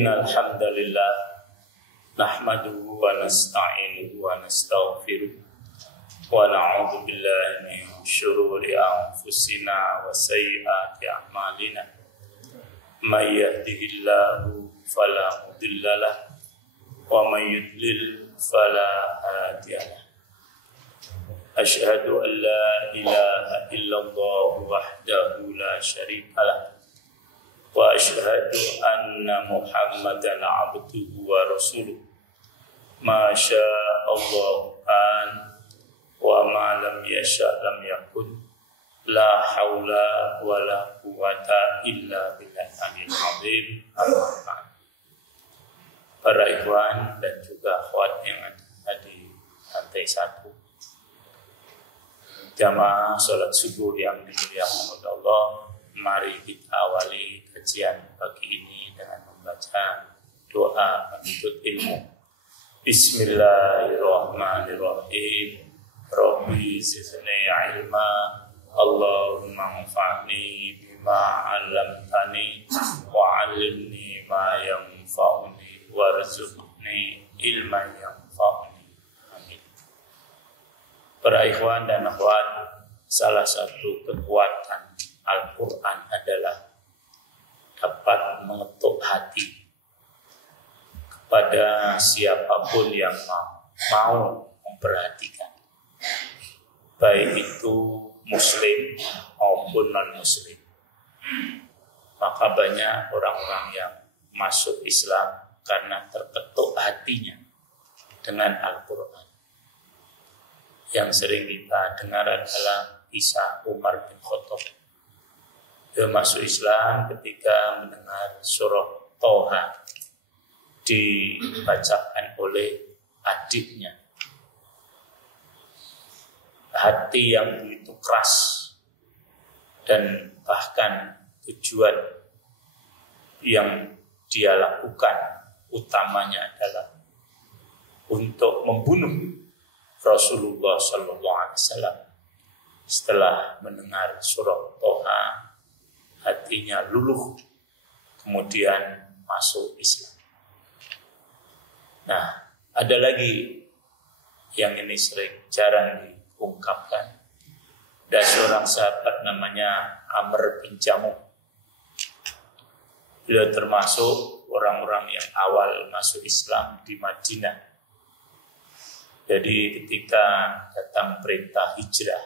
Innal hamdalillah nahmaduhu wa nasta'inuhu wa nastaghfiruh wa na'udzu billahi min syururi anfusina wa sayyiati a'malina. May yahdihillahu fala mudilla lahu wa may yudlil fala hadiya lahu. Asyhadu an la ilaha illallah wahdahu la syarika lahu wa asyhadu anna Muhammadan abduhu wa rasuluh. Masya Allah an wa ma lam yasha lam yakun. La haula wa la quwata illa billahil azim. Para ikhwan dan juga akhwat yang ada di lantai 1, jamaah salat subuh yang dimuliakan oleh Allah, mari kita awali kajian pagi ini dengan membaca doa penuntut ilmu. Bismillahirrahmanirrahim. Rabbi zidni ilma, Allahumma anfa'ni bima 'allamtani wa 'allimni ma yanfa'uni warzuqni ilman yanfa'uni. Amin. Para ikhwan dan akhwat, salah satu kekuatan Al-Quran adalah dapat mengetuk hati kepada siapapun yang mau memperhatikan, baik itu muslim maupun non-muslim. Maka banyak orang-orang yang masuk Islam karena terketuk hatinya dengan Al-Quran. Yang sering kita dengar adalah kisah Umar bin Khattab. Dia masuk Islam ketika mendengar surah Toha dibacakan oleh adiknya. Hati yang begitu keras, dan bahkan tujuan yang dia lakukan utamanya adalah untuk membunuh Rasulullah SAW. Setelah mendengar surah Toha, hatinya luluh, kemudian masuk Islam. Nah, ada lagi yang ini jarang diungkapkan. Ada seorang sahabat namanya Amr bin Jamuh. Beliau termasuk orang-orang yang awal masuk Islam di Madinah. Jadi ketika datang perintah hijrah,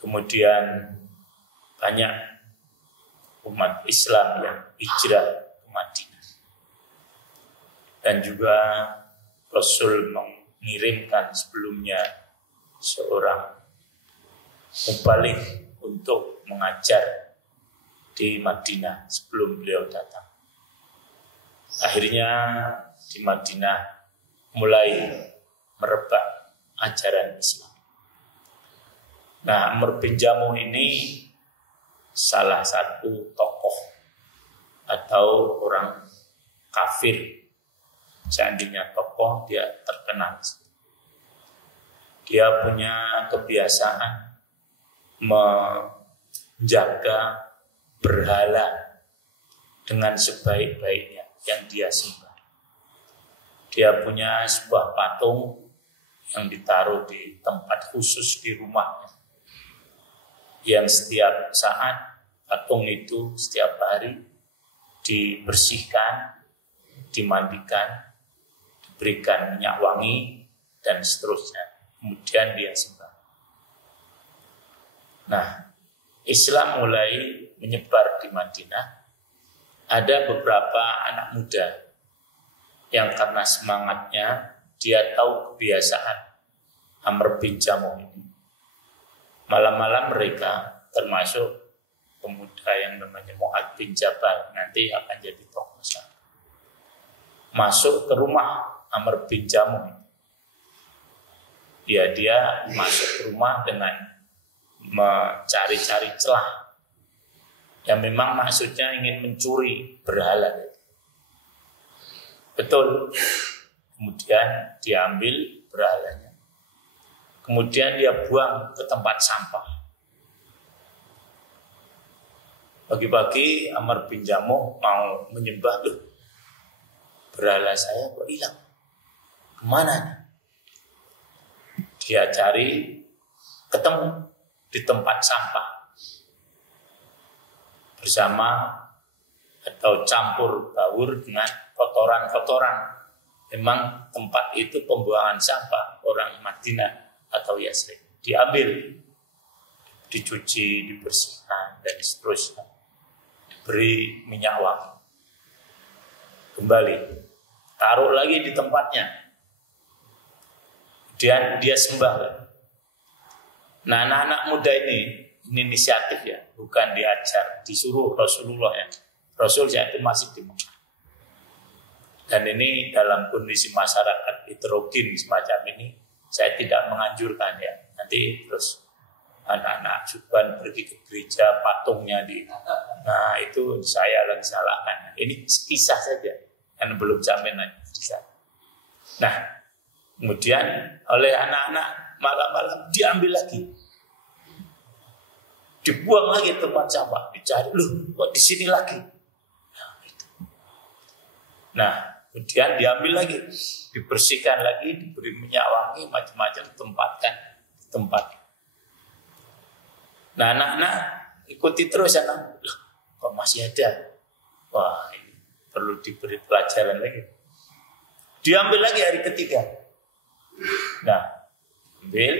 kemudian banyak umat Islam yang hijrah ke Madinah. Dan juga Rasul mengirimkan sebelumnya seorang mubalik untuk mengajar di Madinah sebelum beliau datang. Akhirnya di Madinah mulai merebak ajaran Islam. Nah, Amr bin Jamuh ini salah satu tokoh atau orang kafir. Seandainya tokoh, dia terkenal. Dia punya kebiasaan menjaga berhala dengan sebaik-baiknya yang dia sembah. Dia punya sebuah patung yang ditaruh di tempat khusus di rumahnya, yang setiap saat patung itu setiap hari dibersihkan, dimandikan, diberikan minyak wangi, dan seterusnya. Kemudian dia sembah. Nah, Islam mulai menyebar di Madinah. Ada beberapa anak muda yang karena semangatnya, dia tahu kebiasaan Amr bin Jamuh ini. Malam-malam mereka, termasuk pemuda yang namanya Mu'ad bin Jabal, nanti akan jadi tokoh besar, masuk ke rumah Amr bin Jamuh. Dia masuk ke rumah dengan mencari-cari celah, yang memang maksudnya ingin mencuri berhala. Betul. Kemudian diambil berhalanya, kemudian dia buang ke tempat sampah. Pagi-pagi Amr bin Jamuh mau menyembah, loh, berhala saya kok hilang, kemana? Dia cari, ketemu di tempat sampah bersama atau campur baur dengan kotoran-kotoran. Memang tempat itu pembuangan sampah orang Madinah atau Yasrib. Diambil, dicuci, dibersihkan, dan seterusnya. Beri minyak wangi. Kembali, taruh lagi di tempatnya. Kemudian dia sembah. Nah, anak-anak muda ini inisiatif ya, bukan diajar, disuruh Rasulullah ya. Rasul saat itu masih di Mekah. Dan ini dalam kondisi masyarakat heterogen semacam ini, saya tidak menganjurkan ya. Nanti terus anak-anak Subhan pergi ke gereja, patungnya di, nah itu saya lagi salahkan. Ini kisah saja, karena belum sampai nanti kisah. Nah, kemudian oleh anak-anak malam-malam diambil lagi, dibuang lagi tempat sampah, dicari, loh kok di sini lagi? Nah, kemudian diambil lagi, dibersihkan lagi, diberi minyak wangi, macam-macam, tempatkan tempat. Nah, anak-anak ikuti terus, anak, loh kok masih ada? Wah, ini perlu diberi pelajaran lagi. Diambil lagi hari ketiga. Nah, ambil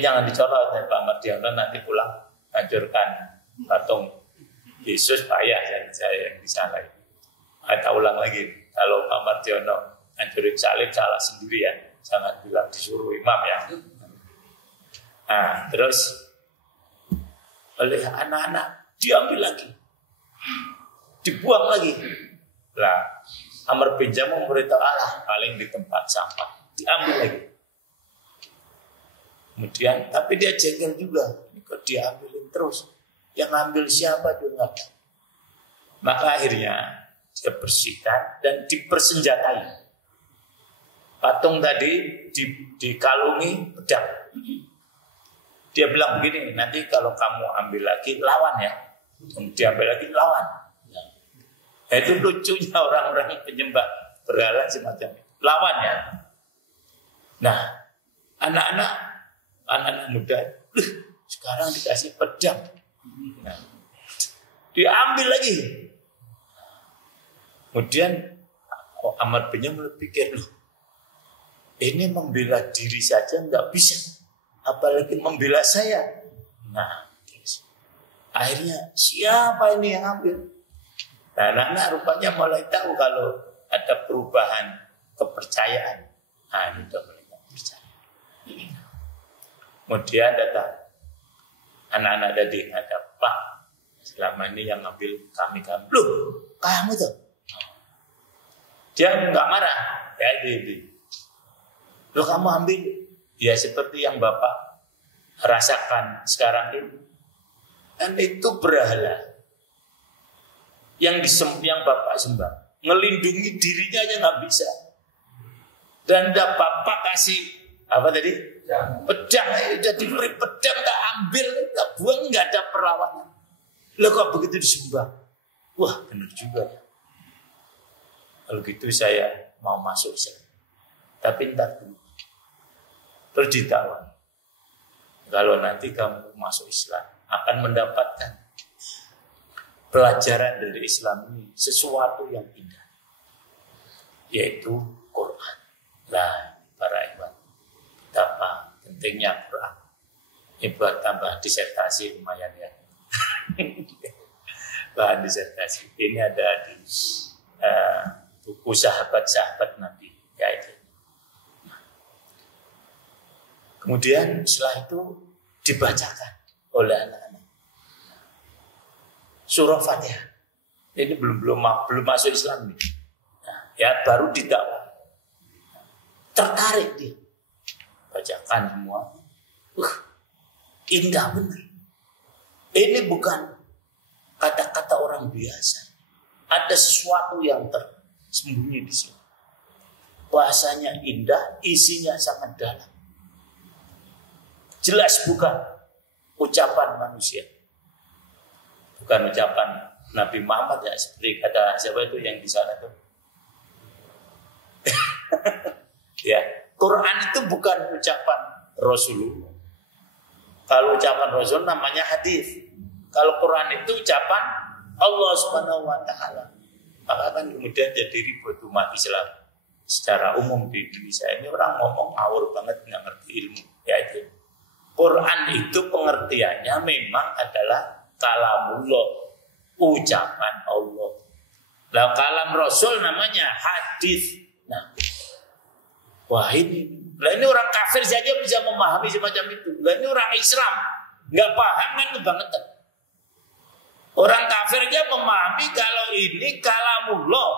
jangan dicolot ya Pak Mardiono, nanti pulang hancurkan patung Yesus, payah saya yang disalahin. Kita ulang lagi, kalau Pak Mardiono hancurin salib salah sendiri ya, jangan bilang disuruh imam ya. Nah, terus oleh anak-anak diambil lagi, dibuang lagi. Lah, Amr bin Jamuh memberitahu, Allah paling di tempat sampah, diambil lagi. Kemudian, tapi dia jengkel juga, kok diambilin terus, yang ambil siapa juga nggak tahu. Maka akhirnya dia bersihkan dan dipersenjatai. Patung tadi dikalungi pedang. Dia bilang begini, nanti kalau kamu ambil lagi lawan ya. Dia ambil lagi lawan. Nah, itu lucunya orang-orang penyembah berhala semacam itu. Lawan ya. Nah, anak-anak muda, sekarang dikasih pedang. Nah, diambil lagi. Kemudian Amr bin Jamuh berpikir, loh, ini membela diri saja nggak bisa, apalagi membela saya. Nah, akhirnya siapa ini yang ambil? Nah, anak-anak rupanya mulai tahu kalau ada perubahan kepercayaan. Nah, ini udah mulai percaya. Kemudian datang anak-anak tadi, ada Pak, selama ini yang ambil kami. Loh, kamu tuh? Dia nggak marah, ya itu. Loh, kamu ambil? Ya seperti yang Bapak rasakan sekarang ini. Dan itu berhala yang Bapak sembah, ngelindungi dirinya aja nggak bisa. Dan Bapak kasih apa tadi? Pedang, udah diberi pedang, tak ambil, tak buang, nggak ada perlawanan. Loh, kok begitu disembah? Wah, benar juga. Kalau gitu saya mau masuk Islam. Tapi entar dulu. Terus ditawar. Kalau nanti kamu masuk Islam, akan mendapatkan pelajaran dari Islam ini, sesuatu yang indah, yaitu Quran. Nah, para ikhwan, betapa pentingnya Quran. Ini buat tambah disertasi lumayan ya. Bahan disertasi. Ini ada di buku sahabat-sahabat Nabi, yaitu. Kemudian setelah itu dibacakan oleh anak-anak surah Fatihah. Ini belum masuk Islam nih. Nah, ya baru didakwah. Tertarik dia. Bacakan semua. Indah benar. Ini bukan kata-kata orang biasa. Ada sesuatu yang tersembunyi di sini. Bahasanya indah, isinya sangat dalam. Jelas bukan ucapan manusia. bukan ucapan Nabi Muhammad ya, seperti kata siapa itu yang di sana tuh. Ya, Quran itu bukan ucapan Rasulullah. Kalau ucapan Rasul namanya hadis. Kalau Quran itu ucapan Allah Subhanahu wa taala. Maka kan kemudian jadi ribut umat Islam secara umum di Indonesia ini, orang ngomong ngawur banget, nggak ngerti ilmu. Ya itu. Quran itu pengertiannya memang adalah kalamullah, ucapan Allah. Lah kalam Rasul namanya hadis. Nah, wah ini orang kafir saja bisa memahami semacam itu. Lah ini orang Islam nggak paham kan kebangetan. Orang kafir aja memahami kalau ini kalamullah,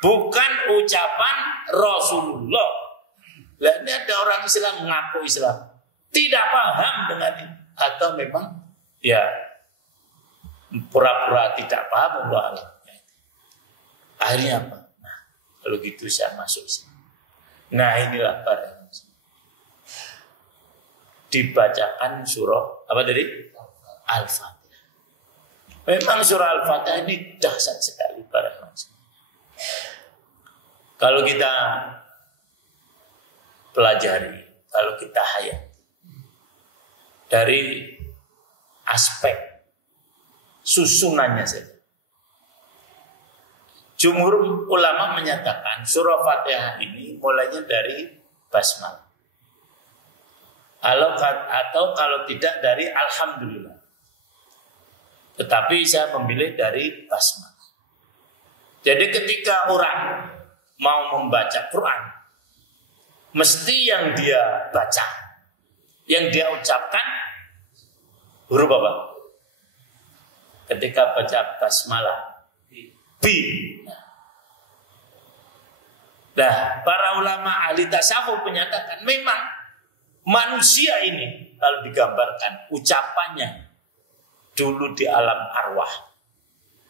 bukan ucapan Rasulullah. Lah ini ada orang Islam ngaku Islam, tidak paham dengan ini, atau memang ya pura-pura tidak paham. Akhirnya apa? Nah, kalau gitu saya masuk sini. Nah inilah para dibacakan surah apa tadi? Al-Fatihah. Memang surah Al-Fatihah ini dahsyat sekali para manusia. Kalau kita pelajari, kalau kita hayati dari aspek susunannya saja. Jumhur ulama menyatakan surah Fatihah ini mulainya dari basmalah. Atau kalau tidak dari alhamdulillah. Tetapi saya memilih dari basmalah. Jadi ketika orang mau membaca Quran, mesti yang dia baca, yang dia ucapkan huruf apa? Ketika baca basmalah, bi. Nah, para ulama ahli tasawuf menyatakan memang manusia ini kalau digambarkan ucapannya dulu di alam arwah,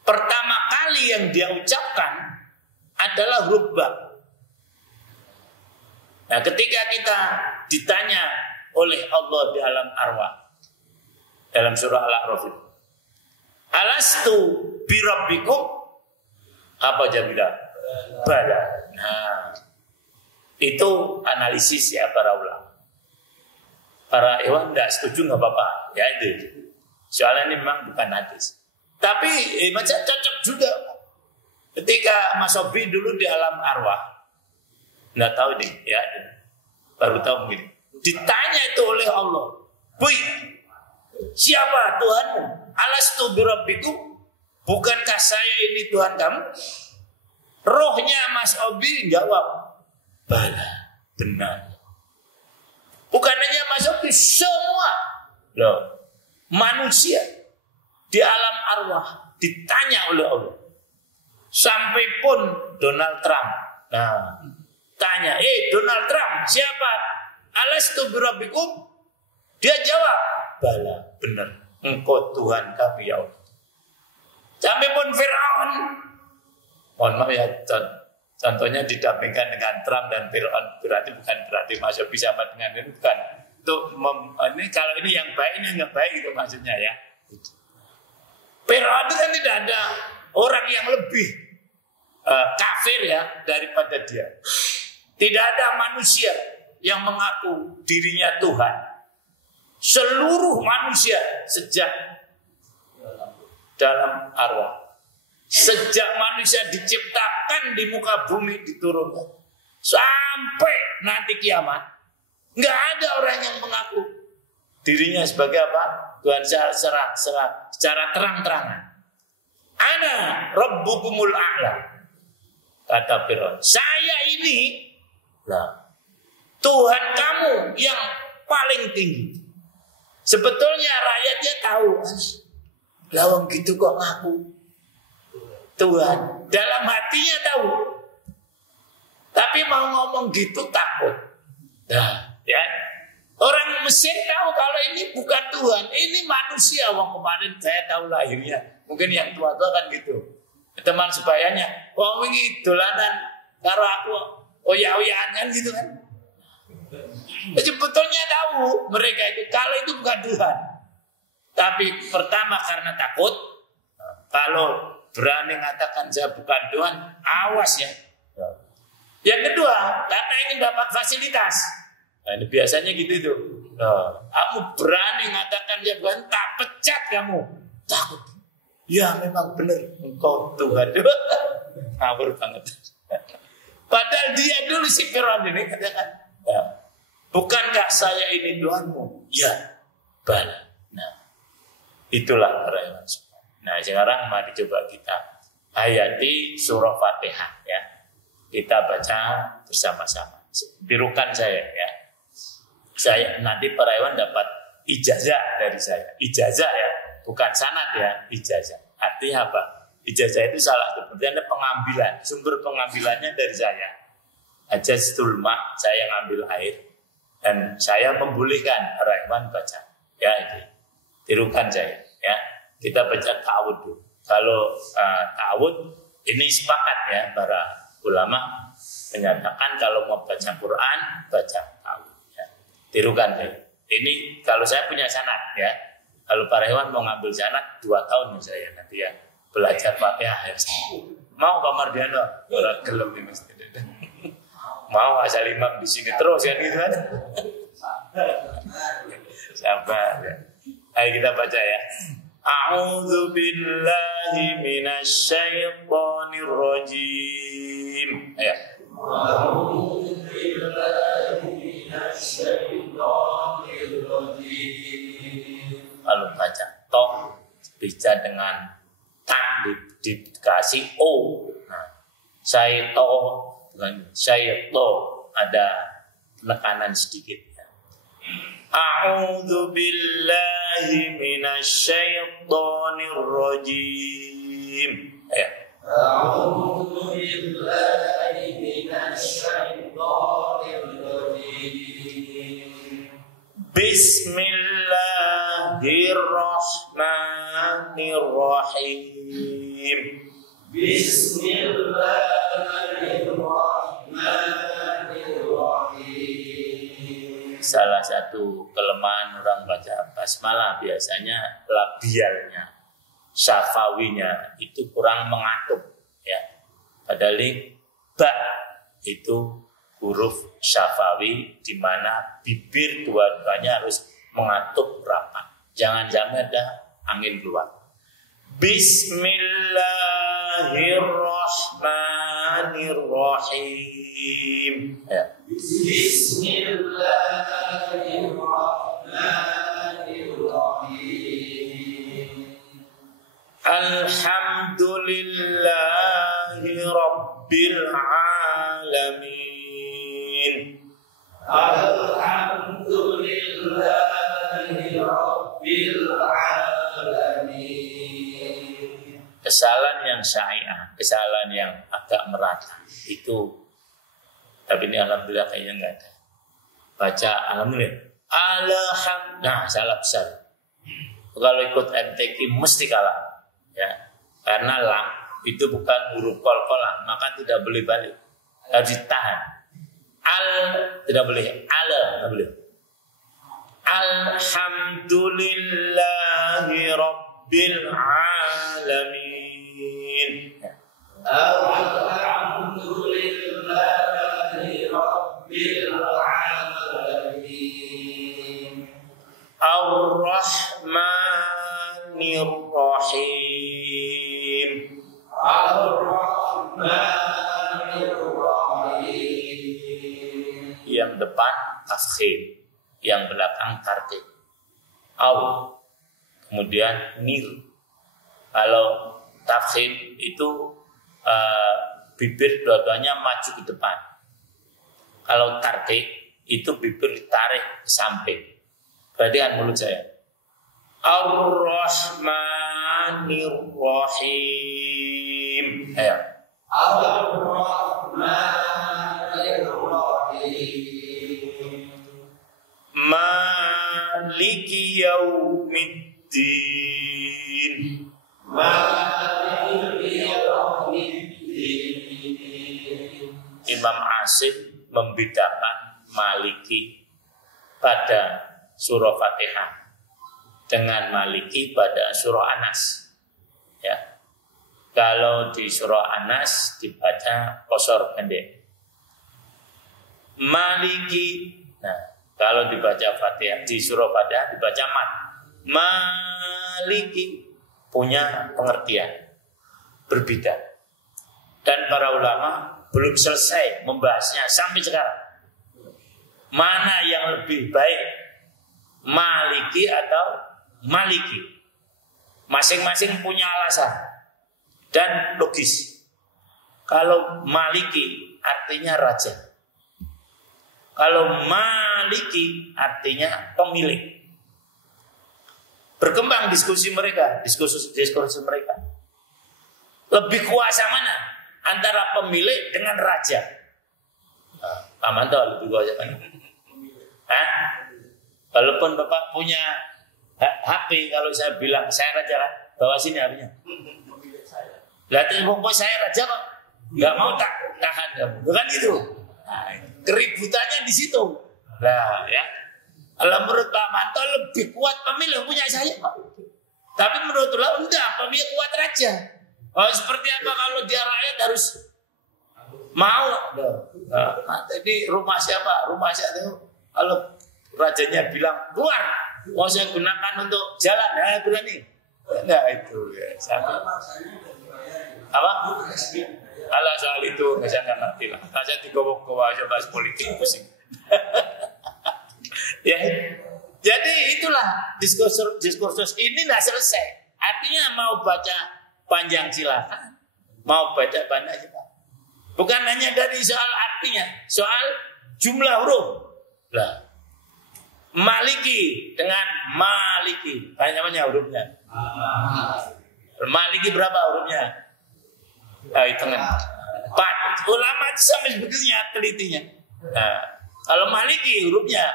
pertama kali yang dia ucapkan adalah huruf ba. Nah, ketika kita ditanya oleh Allah di alam arwah dalam surah Al-A'raf, alastu birabbikum, apa jawabannya? Bala. Nah, itu analisis ya para ulama. Para hewan tidak setuju nggak apa-apa, ya itu. Soalnya ini memang bukan hadis. Tapi macam cocok juga. Ketika Mas Obi dulu di alam arwah, nggak tahu nih, ya, baru tahu mungkin. Ditanya itu oleh Allah, "Boy, siapa Tuhanmu? Alastu birabbikum? Bukankah saya ini Tuhan kamu?" Rohnya Mas Obi jawab, "Bala, benar." Bukan hanya Mas Obi, semua loh, manusia di alam arwah ditanya oleh Allah. Sampai pun Donald Trump. Nah, tanya, Donald Trump, siapa? Alastu birabbikum? Dia jawab, "Bala, benar. Engkau Tuhan kami ya Allah." Sampai pun Fir'aun, mohon maaf ya, contohnya didampingkan dengan Trump dan Fir'aun, berarti bukan berarti masuk bisa sama dengan ini, bukan. Ini kalau ini yang baik, ini yang baik itu maksudnya ya. Fir'aun itu kan tidak ada orang yang lebih kafir ya daripada dia. Tidak ada manusia yang mengaku dirinya Tuhan. Seluruh manusia sejak dalam arwah, sejak manusia diciptakan di muka bumi diturunkan sampai nanti kiamat, nggak ada orang yang mengaku dirinya sebagai apa? Tuhan secara terang-terangan. Ana rabbukumul a'la, kata Fir'aun. Saya ini lah Tuhan kamu yang paling tinggi. Sebetulnya rakyatnya tahu, lawang gitu kok ngaku Tuhan. Dalam hatinya tahu, tapi mau ngomong gitu takut. Nah, ya. Orang Mesir tahu kalau ini bukan Tuhan, ini manusia. Wong kemarin saya tahu lahirnya. Mungkin yang tua-tua kan gitu. Teman sebayanya, wong ini dolanan karo aku, oya-oyaan kan gitu kan. Sebetulnya tahu mereka itu kalau itu bukan Tuhan. Tapi pertama karena takut, Kalau berani mengatakan saya bukan Tuhan, awas ya. Yang kedua, karena ingin dapat fasilitas. Nah, ini biasanya gitu itu. Kamu berani mengatakan dia bukan, tak pecat kamu. Takut. Ya memang benar engkau Tuhan. Ngawur banget. Padahal dia dulu si Firaun ini katakan, bukankah saya ini Tuhanmu? Ya, benar. Nah, itulah para. Nah, sekarang mari coba kita hayati surah Fatihah ya. Kita baca bersama-sama. Tirukan saya ya. Saya nanti para hewan dapat ijazah dari saya. Ijazah ya, bukan sanad ya, ijazah. Artinya apa? Ijazah itu salah satu berarti ada pengambilan. Sumber pengambilannya dari saya. Ajaztul ma, saya ngambil air dan saya membolehkan para hewan baca. Ya itu. Tirukan saya ya. Kita baca ta'awud dulu. Kalau ta'awud ini sepakat ya para ulama menyatakan kalau mau baca Quran baca ta'awud. Ya. Tirukan saya. Ini kalau saya punya sanad ya. Kalau para hewan mau ngambil sanad 2 tahun saya nanti ya belajar Fatihah ya. Mau Pak Mardiano? Orang gelem di masjid. Mau asal imam di sini terus kan gitu kan? Sabar ya. Ayo kita baca ya. A'udzu billahi minasy syaithanir rajim. Ayo. A'udzu billahi minasy syaithanir rajim. Lalu baca to baca dengan ta dikasih o. Nah, syaito ada penekanan sedikit. A'udzu billahi minasy syaithanir rajim. Ya. A'udzu billahi minasy syaithanir rajim. Bismillahirrahmanirrahim. Bismillahirrahmanirrahim. Salah satu kelemahan orang baca basmalah biasanya labialnya, syafawinya itu kurang mengatup ya. Padahal ba itu huruf syafawi di mana bibir dua-duanya harus mengatup rapat. Jangan sampai ada angin keluar. Bismillahirrahmanirrahim. Ya. Bismillahirrahmanirrahim. Alhamdulillahi rabbil alamin. Alhamdulillahi rabbil alamin. Kesalahan yang syai'ah, kesalahan yang agak merata itu, tapi ini alhamdulillah kayaknya enggak ada. Baca alhamdulillah, nah salah besar. Kalau ikut MTQ mesti kalah, ya, karena lam itu bukan huruf qalqalah, maka tidak boleh balik, harus ditahan. Tidak boleh, tidak boleh. Alhamdulillahi rabbil alamin. Alhamdulillahi rabbil alamin. Ar-Rahmanir Rahim. Ar-Rahmanir Rahim. Yang depan tafkhim, yang belakang tartib. Aw, kemudian nir. Kalau tafkhim itu bibir dua-duanya maju ke depan. Kalau tartib itu bibir ditarik ke samping. Perhatikan mulut saya. Ar-Rahmanir Rahim. Ayo. Ar-Rahmanir Rahim. Maliki yaumiddin. Maliki yaumiddin. Imam Asim membedakan Maliki pada surah Fatihah dengan Maliki pada surah Anas. Ya, Kalau di surah An-Nas dibaca qasar pendek. Maliki. Nah, kalau dibaca Fatihah di surah Fatihah dibaca mat. Maliki punya pengertian berbeda. Dan para ulama belum selesai membahasnya sampai sekarang. Mana yang lebih baik, Maliki atau Maliki? Masing-masing punya alasan dan logis. Kalau Maliki artinya raja. Kalau Maliki artinya pemilik. Berkembang diskusi mereka, diskursus mereka. Lebih kuasa mana antara pemilik dengan raja? Pak Manto lebih kuasa mana? Walaupun Bapak punya HP, kalau saya bilang saya raja, bawa sini HP-nya. Lihat pokoknya saya raja kok, nggak mau tahan kamu, bukan itu. Nah, keributannya di situ. Lah ya, kalau menurut Pak Manto lebih kuat pemilik punya saya kok. Tapi menurut Allah enggak, pemilik kuat raja. Oh, seperti apa kalau dia rakyat harus mau? Nah, jadi rumah siapa? Rumah siapa? Kalau rajanya bilang keluar, mau saya gunakan untuk jalan, berani. Enggak itu ya. Apa? Alah soal itu saya nggak ngerti lah. Saya digowo-gowo aja bahas politik pusing. Ya, jadi itulah diskursus ini nggak selesai. Artinya mau baca panjang silakan, mau baca pendek silakan. Bukan hanya dari soal artinya, soal jumlah huruf. Lah, Maliki dengan Maliki, banyak hurufnya. Maliki berapa hurufnya? Hitungan 4. Ulama itu sampai sebetulnya telitinya. Nah, kalau Maliki hurufnya,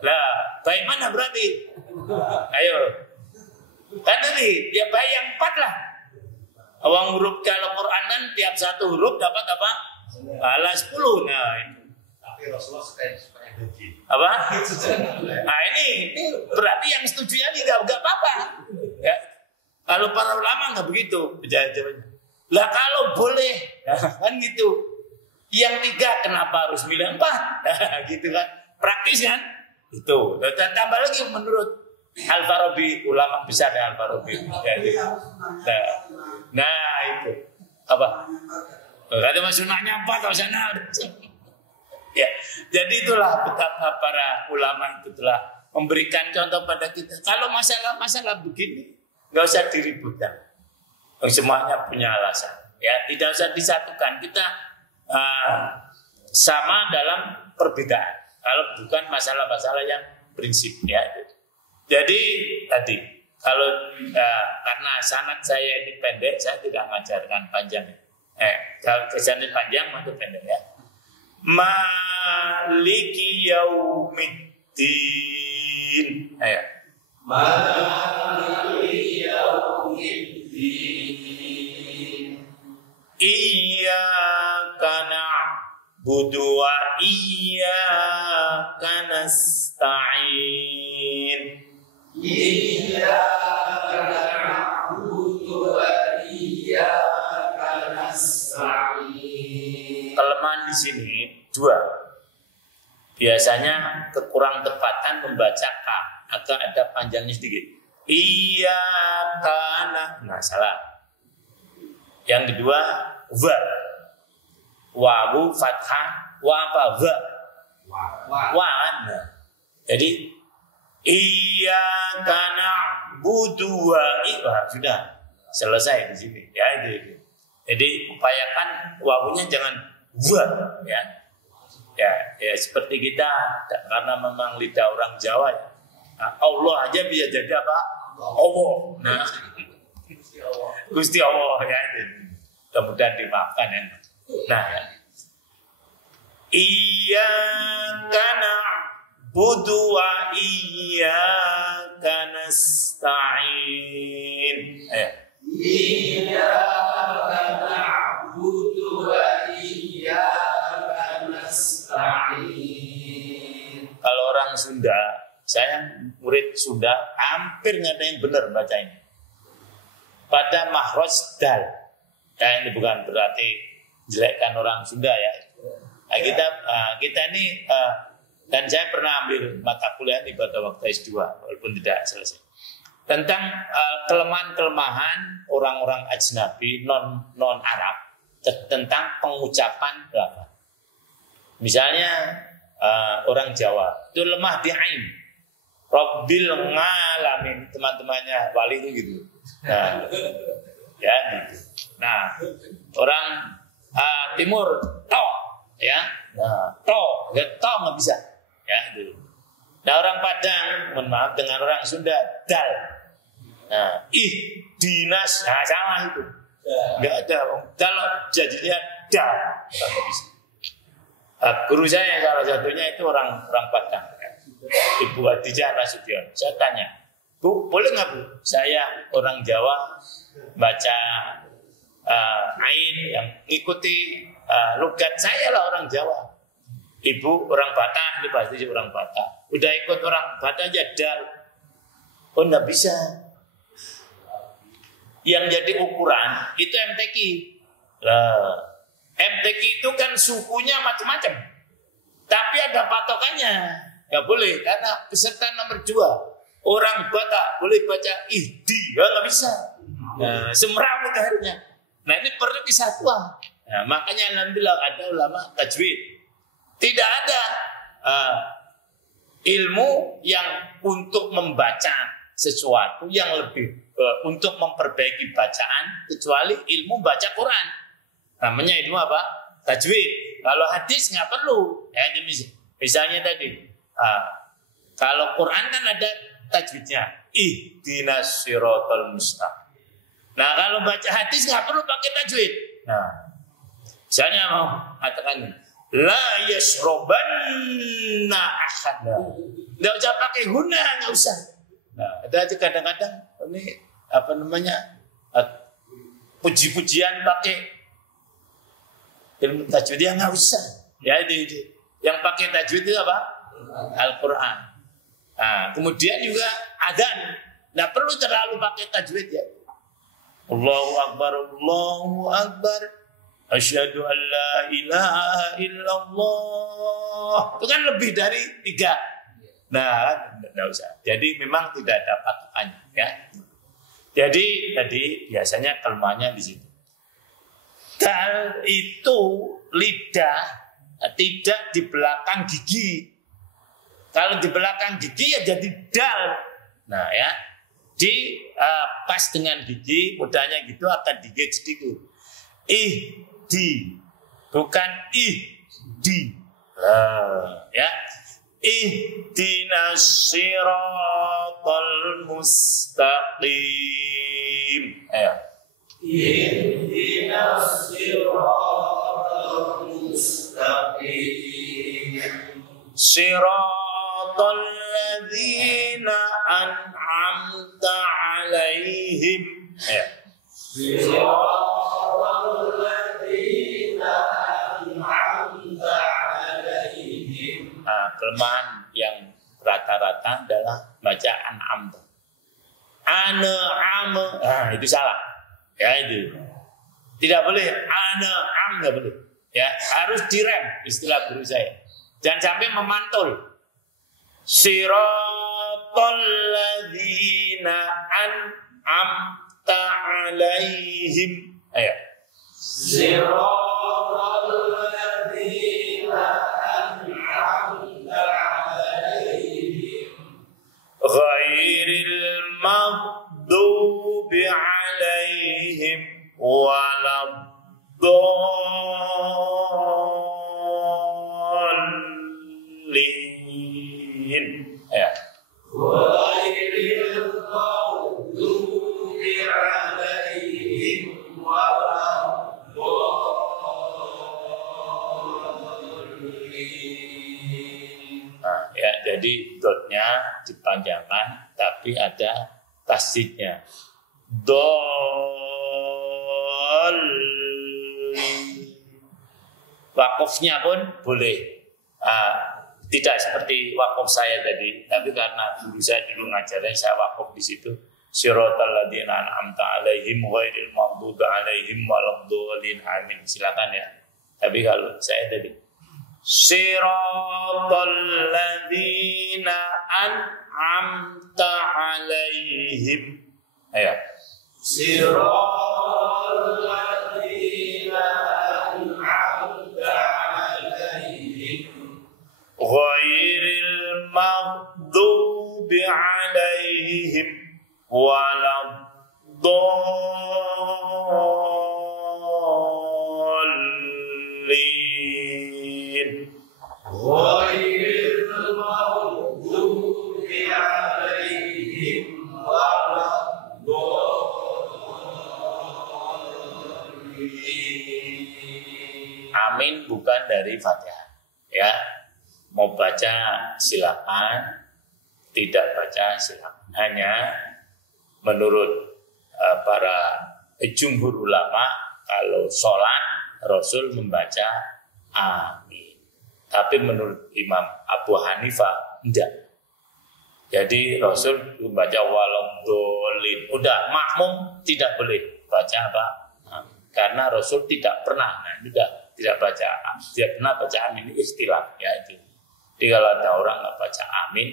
lah, baik mana berarti? Ayo, kan tadi dia baik yang 4 lah. Awang huruf kalau Quran kan tiap satu huruf dapat apa? 10. Nah, itu. Tapi Rasulullah supaya gaji. Apa? Nah ini berarti yang setuju ini nggak apa-apa. Ya. Kalau para ulama nggak begitu. Lah kalau boleh, kan gitu. Yang 3 kenapa harus milih 4? Nah, gitu kan. Praktis kan? Itu. Dan tambah lagi menurut Al-Farabi, ulama besar ya Al-Farabi. Nah itu apa? Ada maksudnya 4 atau sana. Ya, jadi itulah betapa para ulama itu telah memberikan contoh pada kita. Kalau masalah begini, nggak usah diributkan. Semuanya punya alasan. Ya, tidak usah disatukan. Kita sama dalam perbedaan. Kalau bukan masalah-masalah yang prinsip ya. Jadi tadi kalau karena sanad saya ini pendek, saya tidak mengajarkan panjang. Kalau kesannya panjang atau pendek ya. Maliki yaumiddin. Ayo. Maliki yaumiddin. Iyyaka na'budu wa iyyaka nasta'in. Iyyaka na'budu wa iyyaka nasta'in. Kelemahan di sini 2. Biasanya kekurang tepatan membaca K atau ada panjangnya sedikit. Iyyaka nah salah. Yang kedua wa. Wawu fathah wa apa wa. Wa. Jadi iyyaka na'budu wa sudah selesai di sini ya itu. Jadi upayakan wawunya jangan wa ya. Ya seperti kita karena memang lidah orang Jawa ya. Nah, Allah aja bisa jadi apa? Allah. Nah, Gusti Allah ya itu. Kemudian dimaafkan ya. Nah, ya. Iyyaka na'budu wa iyyaka nasta'in. Iyyaka na'budu wa iyyaka nasta'in. Kalau orang Sunda, saya murid Sunda, hampir nggak ada yang benar baca ini. Pada makhraj dal, ini bukan berarti jelekkan orang Sunda ya. Nah, kita ini dan saya pernah ambil mata kuliah ini pada waktu S2 walaupun tidak selesai tentang kelemahan-kelemahan orang-orang ajnabi non Arab tentang pengucapan lafaz. Misalnya orang Jawa itu lemah di ain. Rabbil ngalamin, teman-temannya wali itu gitu. Nah, ya gitu. Nah, orang timur to ya. Nah, to nggak bisa. Ya itu. Nah, orang Padang, mohon maaf, dengan orang Sunda dal. Nah, dinas, nah salah itu. Enggak ada. Kalau jadinya dal, nggak bisa. Guru saya salah satunya itu orang Padang. Ibu Adijah Nasution. Saya tanya, Bu, boleh nggak Bu? Saya orang Jawa baca ain yang ikuti logat saya lah orang Jawa. Ibu orang Batak, ini pasti orang Batak. Udah ikut orang Batak aja dal. Oh nggak bisa. Yang jadi ukuran itu MTQ. MTQ itu kan sukunya macam-macam. Tapi ada patokannya. Nggak boleh, karena peserta nomor 2 orang Batak boleh baca ihdi, nggak bisa. Nah, semerawut akhirnya. Nah ini perlu kesatuan. Nah, makanya alhamdulillah ada ulama tajwid. Tidak ada ilmu yang untuk membaca sesuatu yang lebih untuk memperbaiki bacaan kecuali ilmu baca Quran. Namanya ilmu apa? Tajwid. Kalau hadis nggak perlu. Ya, misalnya tadi. Kalau Quran kan ada tajwidnya, ihdinas siratal mustaqim. Nah kalau baca hadis nggak perlu pakai tajwid. Nah, misalnya mau katakan la yashrobanna ahad, nggak usah pakai guna, nggak usah. Nah, ada kadang-kadang ini apa namanya puji-pujian pakai ilmu tajwid, yang nggak usah. Ya itu. Yang pakai tajwid itu apa? Al-Quran. Nah, kemudian juga adzan, nggak perlu terlalu pakai tajwid ya. Allahu Akbar, Allahu Akbar, asyhadu an la ilaha illallah. Itu kan lebih dari 3. Nah, nggak usah. Jadi memang tidak ada patokannya ya. Jadi tadi biasanya kelemahannya di situ. Dal itu lidah tidak di belakang gigi. Kalau di belakang gigi ya jadi dal. Nah ya, pas dengan gigi mudahnya gitu akan digigit sedikit. Ihdi, bukan ihdi. Ya, ihdinas siratal mustaqim. Ayo. Ihdinas siratal mustaqim. Siratal ladzina an'amta 'alaihim. Ya. Siratal ladzina an'amta 'alaihim. Kelemahan yang rata-rata adalah baca an'amta. An'am, itu salah. Ya itu. Tidak boleh an'am, enggak boleh. Ya, harus direm istilah guru saya. Jangan sampai memantul. Siratal ladzina an'amta 'alaihim. Ayo. Siratal ladzina an'amta 'alaihim. Ghairil maghdubi 'alaihim waladdallin. Ya. Ghairil maghdubi 'alaihim waladdallin. Nah, ya, jadi dotnya dipanjangkan tapi ada tasdidnya. Wakofnya pun boleh. Tidak seperti wakof saya tadi, tapi karena dulu saya ngajarnya saya wakof di situ, Siratal ladzina an'amta 'alaihim ghairil maghdubi 'alaihim waladdallin. Amin. Silakan ya. Tapi kalau saya tadi Siratal ladzina an'amta 'alaihim. Ayo. Siratal ladzina an'amta 'alaihim ghairil maghdubi 'alaihim waladdallin. ghairil maghdubi 'alaihim waladdallin. Amin bukan dari Fatihah. Ya, mau baca silakan, tidak baca silakan. Hanya menurut para jumhur ulama, kalau sholat Rasul membaca amin. Tapi menurut Imam Abu Hanifah enggak. Jadi Rasul membaca waladdallin. Udah makmum tidak boleh baca apa? Amin. Karena Rasul tidak pernah, tidak baca, tidak pernah baca amin. Ini istilah ya itu. Jadi kalau ada orang nggak baca amin,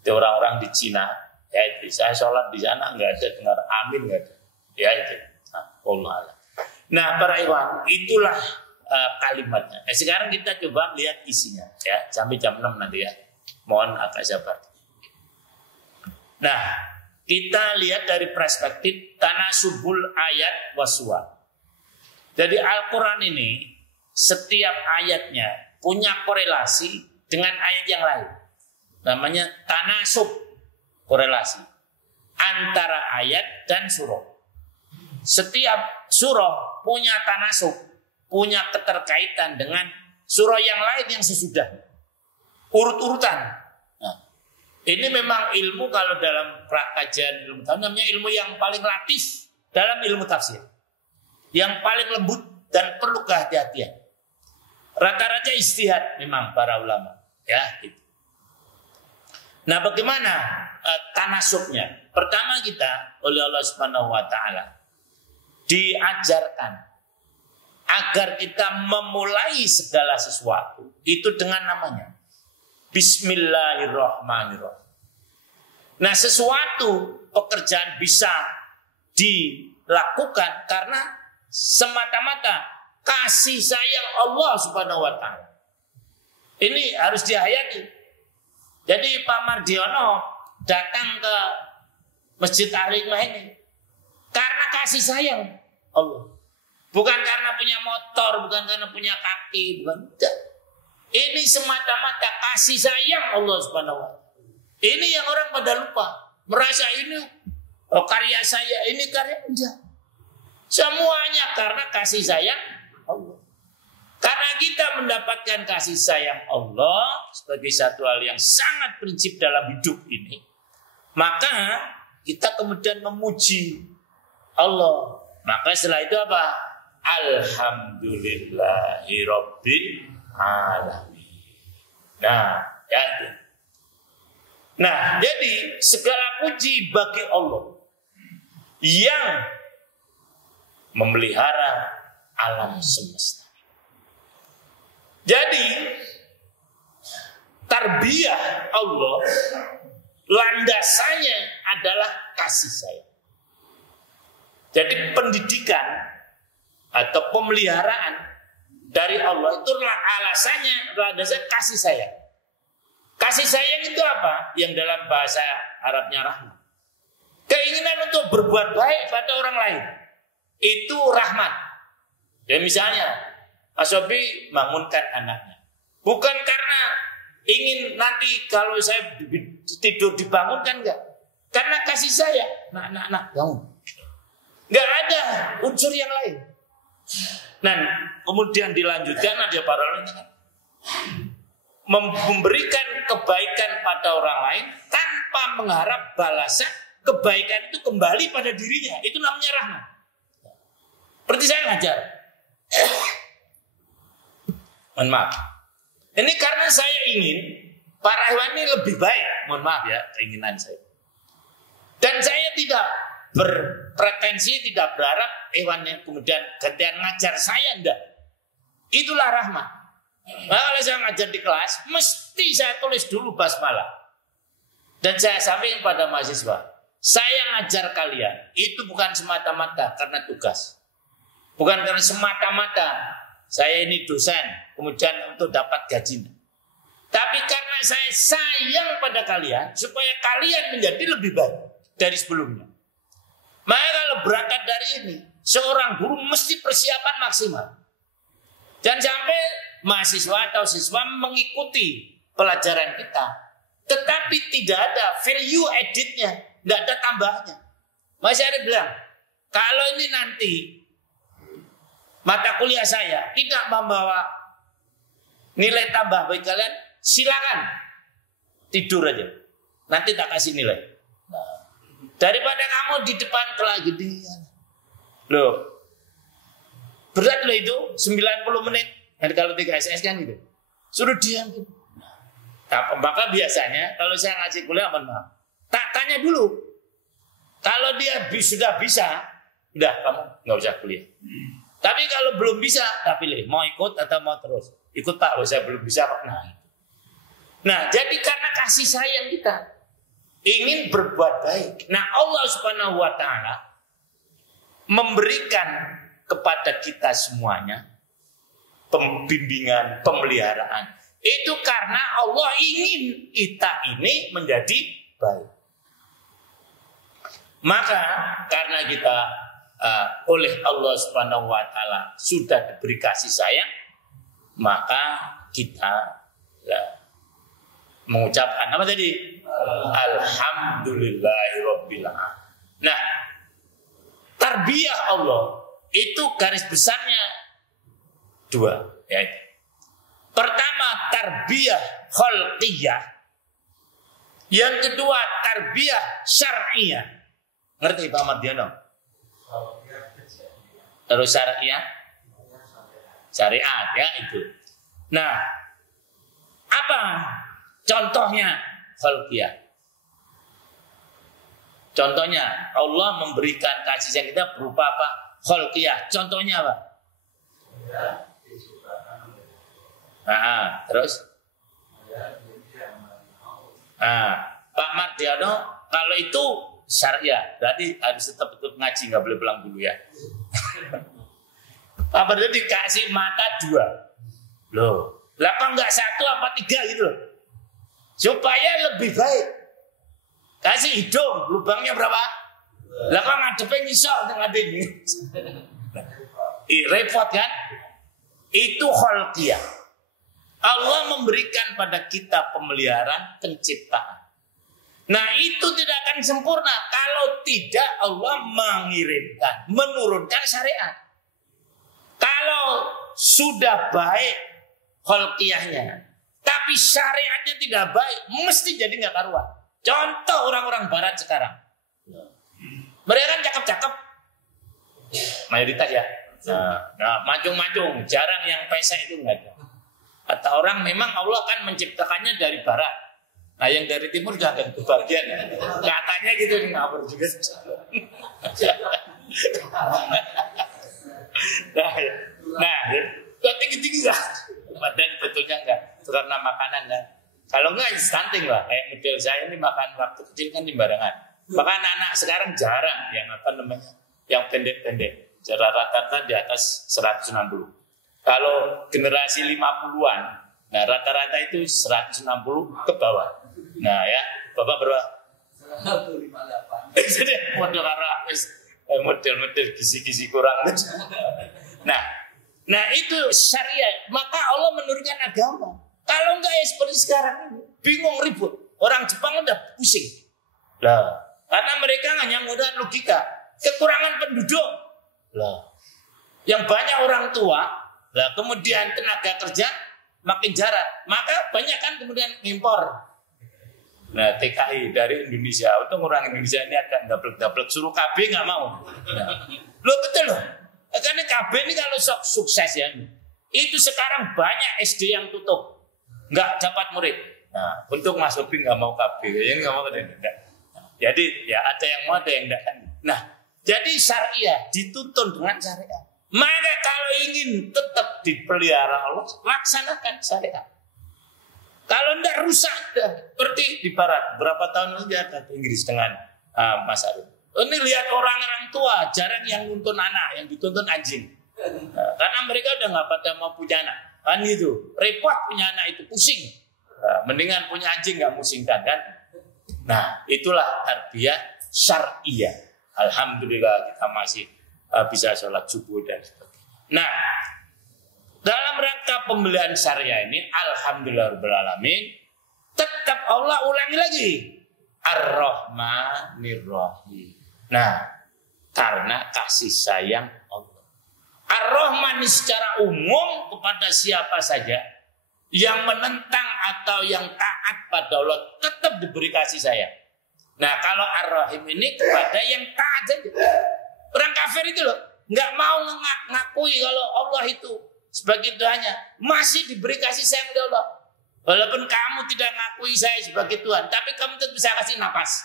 itu orang-orang di Cina, ya itu. Saya sholat di sana nggak ada dengar amin, nggak ada. Ya itu. Allah. Nah, para ikhwan, itulah kalimatnya. Sekarang kita coba lihat isinya, ya sampai jam 6 nanti ya. Mohon agak sabar. Nah, kita lihat dari perspektif tanasubul ayat waswa. Jadi Al-Quran ini setiap ayatnya punya korelasi dengan ayat yang lain. Namanya tanasub, korelasi antara ayat dan surah. Setiap surah punya tanasub, punya keterkaitan dengan surah yang lain yang sesudah. Urut-urutan. Nah, ini memang ilmu kalau dalam kajian ilmu tafsir namanya ilmu yang paling latif dalam ilmu tafsir. Yang paling lembut dan perlu kehati-hatian. Rata-rata istihad memang para ulama, ya gitu. Nah, bagaimana tanasubnya? Pertama kita oleh Allah Subhanahu wa taala diajarkan agar kita memulai segala sesuatu itu dengan namanya Bismillahirrahmanirrahim. Nah, sesuatu pekerjaan bisa dilakukan karena semata-mata kasih sayang Allah Subhanahu wa taala. Ini harus dihayati. Jadi Pak Mardiono datang ke Masjid Al-Hikmah ini karena kasih sayang Allah. Bukan karena punya motor, bukan karena punya kaki, bukan. Ini semata-mata kasih sayang Allah Subhanahu wa taala. Ini yang orang pada lupa. Merasa ini karya saya, ini karya enggak. Semuanya karena kasih sayang Allah. Karena kita mendapatkan kasih sayang Allah sebagai satu hal yang sangat prinsip dalam hidup ini, maka kita kemudian memuji Allah. Maka setelah itu apa? Alhamdulillahirabbil alamin. Nah, ya. Nah, jadi segala puji bagi Allah yang memelihara alam semesta. Jadi tarbiyah Allah landasannya adalah kasih sayang. Jadi pendidikan atau pemeliharaan dari Allah itu alasannya landasannya kasih sayang. Kasih sayang itu apa? Yang dalam bahasa Arabnya rahmat. Keinginan untuk berbuat baik pada orang lain. Itu rahmat. Ya misalnya, Mas Sobi bangunkan anaknya. Bukan karena ingin nanti kalau saya tidur dibangunkan, enggak. Karena kasih saya. Nak, bangun. Enggak ada unsur yang lain. Nah, kemudian dilanjutkan ada para ulama memberikan kebaikan pada orang lain tanpa mengharap balasan kebaikan itu kembali pada dirinya. Itu namanya rahmat. Seperti saya ngajar. Mohon maaf. Ini karena saya ingin para hewan ini lebih baik. Mohon maaf ya, keinginan saya. Dan saya tidak berpretensi, tidak berharap hewannya kemudian gantian ngajar saya, enggak. Itulah rahmat. Nah, kalau saya ngajar di kelas, mesti saya tulis dulu basmalah. Dan saya sampaikan pada mahasiswa, saya ngajar kalian itu bukan semata-mata karena tugas. Bukan karena semata-mata saya ini dosen, kemudian untuk dapat gaji. Tapi karena saya sayang pada kalian, supaya kalian menjadi lebih baik dari sebelumnya. Maka kalau berangkat dari ini, seorang guru mesti persiapan maksimal. Jangan sampai mahasiswa atau siswa mengikuti pelajaran kita, tetapi tidak ada value added-nya, tidak ada tambahnya. Masih ada bilang, kalau ini nanti mata kuliah saya tidak membawa nilai tambah bagi kalian, silakan tidur aja. Nanti tak kasih nilai. Daripada kamu di depan kelas gini. Loh. Berat loh itu 90 menit. Dan kalau 3 SS kan gitu. Suruh diam gitu. Nah, maka biasanya kalau saya ngasih kuliah, maaf, tak tanya dulu. Kalau dia sudah bisa, udah kamu nggak usah kuliah. Tapi kalau belum bisa, tak pilih mau ikut atau mau terus. Ikut Pak, saya belum bisa Pak. Nah, jadi karena kasih sayang kita ingin berbuat baik. Nah, Allah Subhanahu wa taala memberikan kepada kita semuanya pembimbingan, pemeliharaan. Itu karena Allah ingin kita ini menjadi baik. Maka karena kita oleh Allah Subhanahu wa taala sudah diberi kasih sayang, maka kita mengucapkan apa tadi? Alhamdulillahirabbil alamin. Nah, tarbiyah Allah itu garis besarnya 2, yaitu pertama tarbiyah khalqiyah, yang kedua tarbiyah syar'iyah. Ngerti Pak Mardiano? Terus syariah, syariat ya itu. Nah, apa contohnya khalqiyah? Contohnya Allah memberikan kasih sayang kita berupa apa? Khalqiyah. Contohnya apa? Terus? Pak Mardiano, kalau itu syariah, berarti harus tetap ngaji, nggak boleh pulang dulu ya. Pak Mardiano dikasih mata 2, loh, lah kok nggak 1 apa 3 gitu loh, supaya lebih baik. Kasih hidung, lubangnya berapa? Lah kok ngadepnya ngisok tengah ini. Repot kan? Itu khalqiyah. Allah memberikan pada kita pemeliharaan penciptaan. Nah, itu tidak akan sempurna kalau tidak Allah mengirimkan, menurunkan syariat. Kalau sudah baik khalqiyahnya, tapi syariatnya tidak baik, mesti jadi nggak karuan. Contoh orang-orang barat sekarang. Mereka kan cakep-cakep. Mayoritas ya. Nah, macung-macung, jarang yang pesek itu enggak ada. Kata orang memang Allah kan menciptakannya dari barat. Nah, yang dari timur jangan kebagian ya. Katanya gitu nih, ngawur juga. Nah, kok tinggi-tinggi enggak? Badan betulnya enggak. Karena makanan kan. Kalau enggak stunting lah, kayak model saya ini makan waktu kecil kan sembarangan. Maka anak-anak sekarang jarang yang apa namanya, yang pendek-pendek. Cara rata-rata di atas 160. Kalau generasi 50-an, nah rata-rata itu 160 ke bawah. Nah ya, Bapak berapa? 158. Jadi model gizi-gizi kurang. Nah itu syariat. Maka Allah menurunkan agama. Kalau enggak ya seperti sekarang ini, bingung ribut. Orang Jepang udah pusing. Lah, karena mereka hanya menggunakan logika. Kekurangan penduduk. Lah, yang banyak orang tua, lah kemudian tenaga kerja makin jarak. Maka banyak kan kemudian impor. Nah, TKI dari Indonesia. Untung orang Indonesia ini akan daplek-daplek, suruh KB nggak mau. Nah, loh betul loh. Karena KB ini kalau sukses ya, itu sekarang banyak SD yang tutup. Nggak dapat murid. Nah, untuk Mas Hobi nggak mau KB, yang nggak mau Jadi ya ada yang mau, ada yang enggak. Nah, jadi syariah dituntun dengan syariah. Maka kalau ingin tetap dipelihara Allah, laksanakan syariat. Kalau enggak rusak dah. Seperti di barat, berapa tahun lalu ada di Inggris dengan Mas Arif. Ini lihat orang-orang tua jarang yang nuntun anak, yang dituntun anjing. Karena mereka udah nggak pada mau punya anak. Kan itu repot punya anak itu, pusing. Mendingan punya anjing nggak musingkan kan. Nah itulah tarbiyah syariah. Alhamdulillah kita masih bisa sholat subuh dan sebagainya. Nah, dalam rangka pembelian syariah ini, alhamdulillah rabbil alamin, tetap Allah ulangi lagi, Ar-Rahmanir Rahim. Nah, karena kasih sayang Allah. Ar-Rahman secara umum kepada siapa saja yang menentang atau yang taat pada Allah tetap diberi kasih sayang. Nah, kalau Ar-Rahim ini kepada yang taat saja. Orang kafir itu loh, nggak mau ngakui kalau Allah itu sebagai Tuhannya, masih diberi kasih sayang oleh Allah. Walaupun kamu tidak ngakui saya sebagai Tuhan, tapi kamu tetap bisa kasih napas.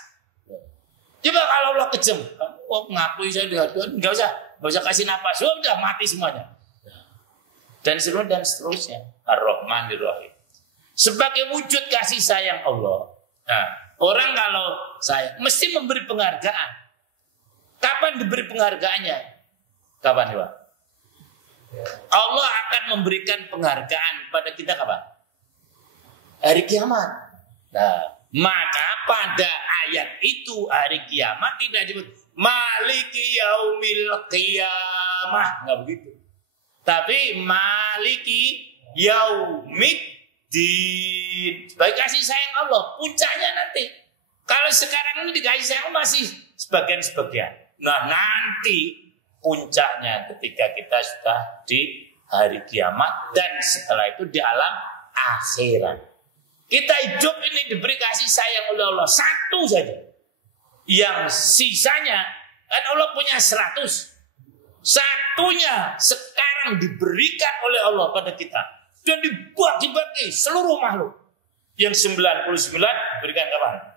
Coba kalau Allah kejam, kamu ngakui saya dengan Tuhan, nggak usah kasih napas, udah mati semuanya. Dan seterusnya. Ar-Rahmanir Rahim. Sebagai wujud kasih sayang Allah. Nah, orang kalau sayang mesti memberi penghargaan. Kapan diberi penghargaannya? Kapan, Pak? Allah akan memberikan penghargaan pada kita kapan? Hari kiamat. Nah, maka pada ayat itu hari kiamat tidak disebut Maliki yaumil qiyamah, nggak begitu. Tapi Maliki yaumiddin. Sebagai kasih sayang Allah, puncaknya nanti. Kalau sekarang ini dikasih sayang masih sebagian-sebagian. Nah, nanti puncaknya ketika kita sudah di hari kiamat dan setelah itu di alam akhirat. Kita hidup ini diberi kasih sayang oleh Allah satu saja. Yang sisanya kan Allah punya 100. Satunya sekarang diberikan oleh Allah pada kita dan dibagi seluruh makhluk. Yang 99 diberikan kapan?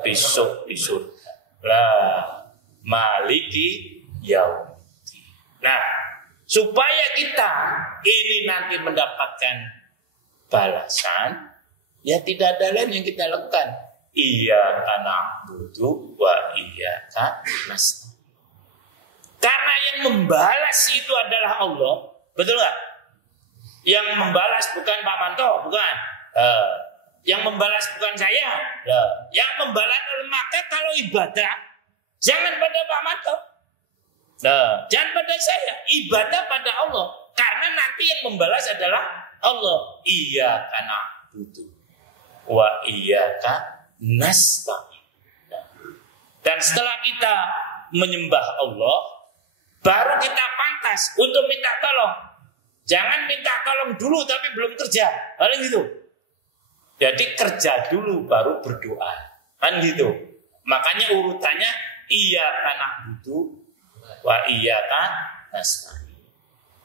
Besok di surga. Lah, Maliki yaumiddin. Nah, supaya kita ini nanti mendapatkan balasan, ya tidak ada lain yang kita lakukan. Iyyaka na'budu wa iyyaka nasta'in. Karena yang membalas itu adalah Allah, betul nggak? Yang membalas bukan Pak Manto, bukan. Yang membalas bukan saya. Yang membalas, maka kalau ibadah jangan pada Pak Manto. Jangan pada saya. Ibadah pada Allah. Karena nanti yang membalas adalah Allah. Iyyaka na'budu wa iyyaka nasta'in. Dan setelah kita menyembah Allah, baru kita pantas untuk minta tolong. Jangan minta tolong dulu tapi belum kerja. Paling gitu. Jadi kerja dulu baru berdoa. Kan gitu. Makanya urutannya iyyaka na'budu wa iyyaka nasta'in.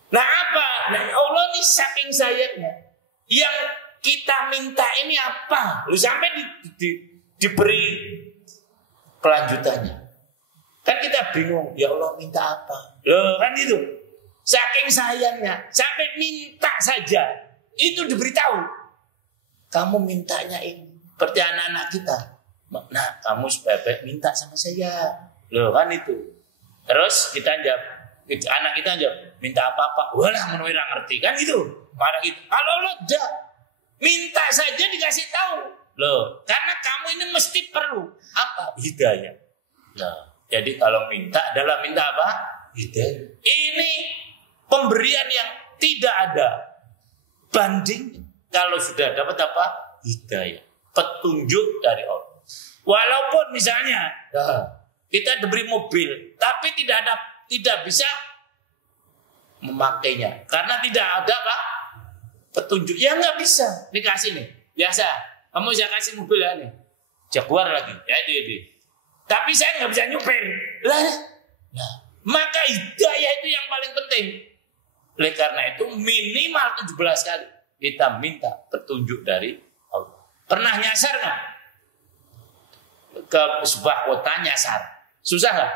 Nah apa? Nah, Allah ini saking sayangnya. Yang kita minta ini apa? Lu sampai diberi kelanjutannya. Kan kita bingung, ya Allah minta apa? Loh kan itu. Saking sayangnya, sampai minta saja itu diberitahu. Kamu mintanya ini seperti anak-anak kita. Nah, kamu sebaik-baik minta sama saya. Loh kan itu. Terus kita jawab, anak kita jawab, minta apa-apa. Walah menurut ngerti kan gitu. Marah gitu. Kalau lo udah minta saja dikasih tahu. Loh, karena kamu ini mesti perlu apa? Hidayah. Nah, jadi kalau minta adalah minta apa? Hidayah. Ini pemberian yang tidak ada banding kalau sudah dapat apa? Hidayah. Petunjuk dari Allah. Walaupun misalnya kita diberi mobil, tapi tidak bisa memakainya karena tidak ada apa? Petunjuk. Ya nggak bisa dikasih nih. Biasa. Kamu saya kasih mobil ya nih. Jaguar lagi. Ya ini. Tapi saya nggak bisa nyupir. Nah, maka hidayah itu yang paling penting. Oleh karena itu minimal 17 kali kita minta petunjuk dari Allah. Pernah nyasar nggak? ke sebuah kota nyasar. Susah nggak?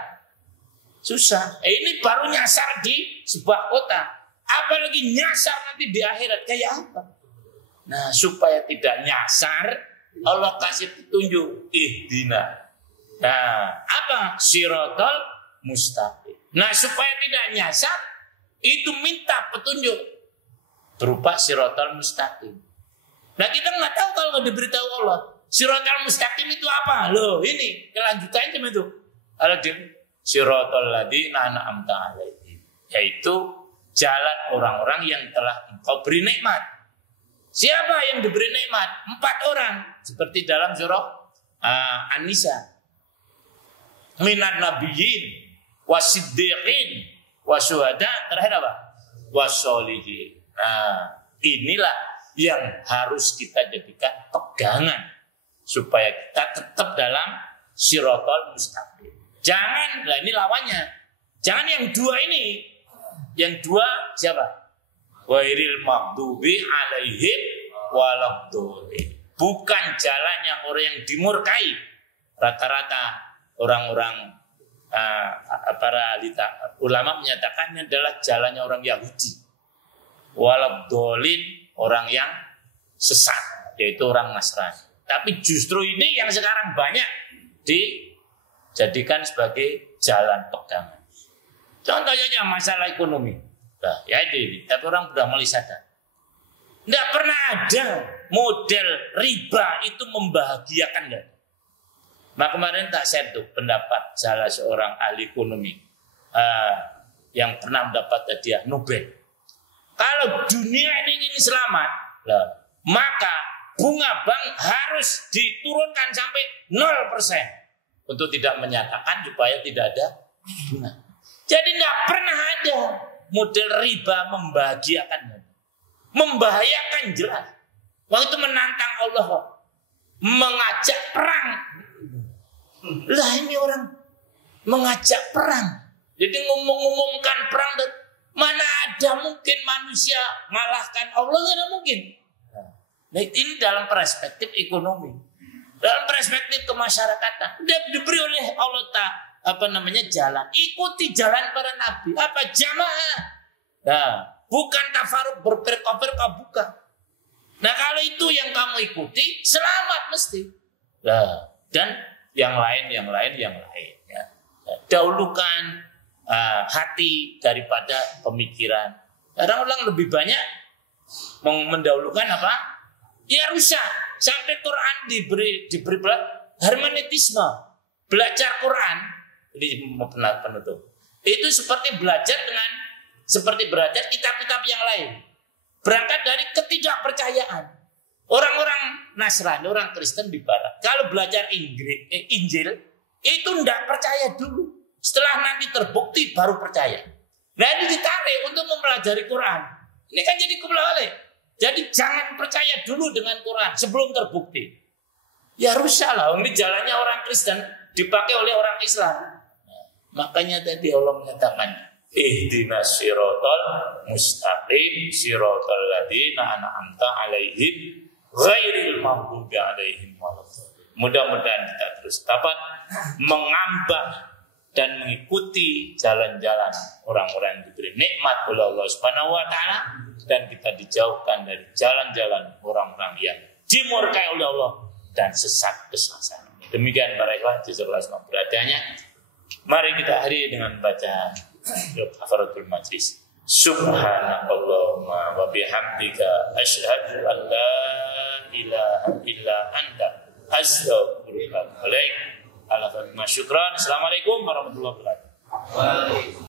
Susah. Ini baru nyasar di sebuah kota. Apalagi nyasar nanti di akhirat kayak apa? Nah, supaya tidak nyasar, Allah kasih petunjuk. Ihdina. Nah, apa? Sirotol mustaqim. Nah, supaya tidak nyasar, itu minta petunjuk berupa sirotol mustaqim. Nah, kita nggak tahu kalau nggak diberitahu Allah. Sirotol mustaqim itu apa? Loh, ini kelanjutannya cuma itu. Kalau di sirotol ladzina an'amta alaihim, yaitu jalan orang-orang yang telah Engkau beri nikmat. Siapa yang diberi nikmat? 4 orang, seperti dalam surah An-Nisa. Minan nabiyyin wasiddiqin wasyuhada, terakhir apa? Wassolihin. Nah, inilah yang harus kita jadikan pegangan supaya kita tetap dalam sirotol mustaqim. Jangan, lah ini lawannya. Jangan yang 2 ini. Yang 2 siapa? Wairil maghdubi alaihim waladhdallin. Bukan jalannya orang yang dimurkai. Rata-rata orang-orang para ulama menyatakan adalah jalannya orang Yahudi. Waladhdallin, orang yang sesat, yaitu orang Nasrani. Tapi justru ini yang sekarang banyak dijadikan sebagai jalan pegangan. Contohnya masalah ekonomi. Nah, ya ini, tapi orang sudah mulai sadar. Tidak pernah ada model riba itu membahagiakan. Enggak? Nah, kemarin tak share tuh pendapat salah seorang ahli ekonomi yang pernah mendapat hadiah Nobel. Kalau dunia ini ingin selamat, maka bunga bank harus diturunkan sampai 0% untuk tidak menyatakan supaya tidak ada bunga. Jadi tidak pernah ada model riba membahagiakan, membahayakan jelas. Waktu itu menantang Allah, mengajak perang. Lah ini orang mengajak perang. Jadi ngumumkan perang, mana ada mungkin manusia mengalahkan Allah, nggak ada mungkin. Nah, ini dalam perspektif ekonomi, dalam perspektif kemasyarakatan, dia diberi oleh Allah jalan. Ikuti jalan para nabi. Apa jamaah? Nah, bukan tafaruk berperkah-perkah, bukan. Nah, kalau itu yang kamu ikuti, selamat mesti. Nah, dan yang lain. Ya. Dahulukan hati daripada pemikiran. Orang-orang lebih banyak mendahulukan apa? Ya rusak. Sampai Quran diberi hermeneutisme. Belajar Quran. Ini penutup. Itu seperti belajar kitab-kitab yang lain. Berangkat dari ketidakpercayaan. Orang-orang Nasrani, orang Kristen di Barat, kalau belajar Injil, itu tidak percaya dulu. Setelah nanti terbukti baru percaya. Nah, ini ditarik untuk mempelajari Quran. Ini kan jadi kebalik. Jadi jangan percaya dulu dengan Quran sebelum terbukti. Ya rusak lah. Ini jalannya orang Kristen dipakai oleh orang Islam. Makanya tadi Allah menyatakan, ihdinas sirotol mustaqim sirotol ladzina an'amta alaihim ghairil maghdubi alaihim waladhdallin. Mudah-mudahan kita terus dapat mengambah dan mengikuti jalan-jalan orang-orang yang diberi nikmat oleh Allah Subhanahu wa taala, dan kita dijauhkan dari jalan-jalan orang-orang yang dimurkai oleh Allah dan sesat kesesatan. Demikian para ikhwan jazakallahu khairan beradanya. Mari kita akhiri dengan baca kafaratul majlis. Subhanakallahumma wa bihamdika asyhadu an la ilaha illa anta astaghfiruka wa atubu ilaik. Assalamualaikum warahmatullahi wabarakatuh.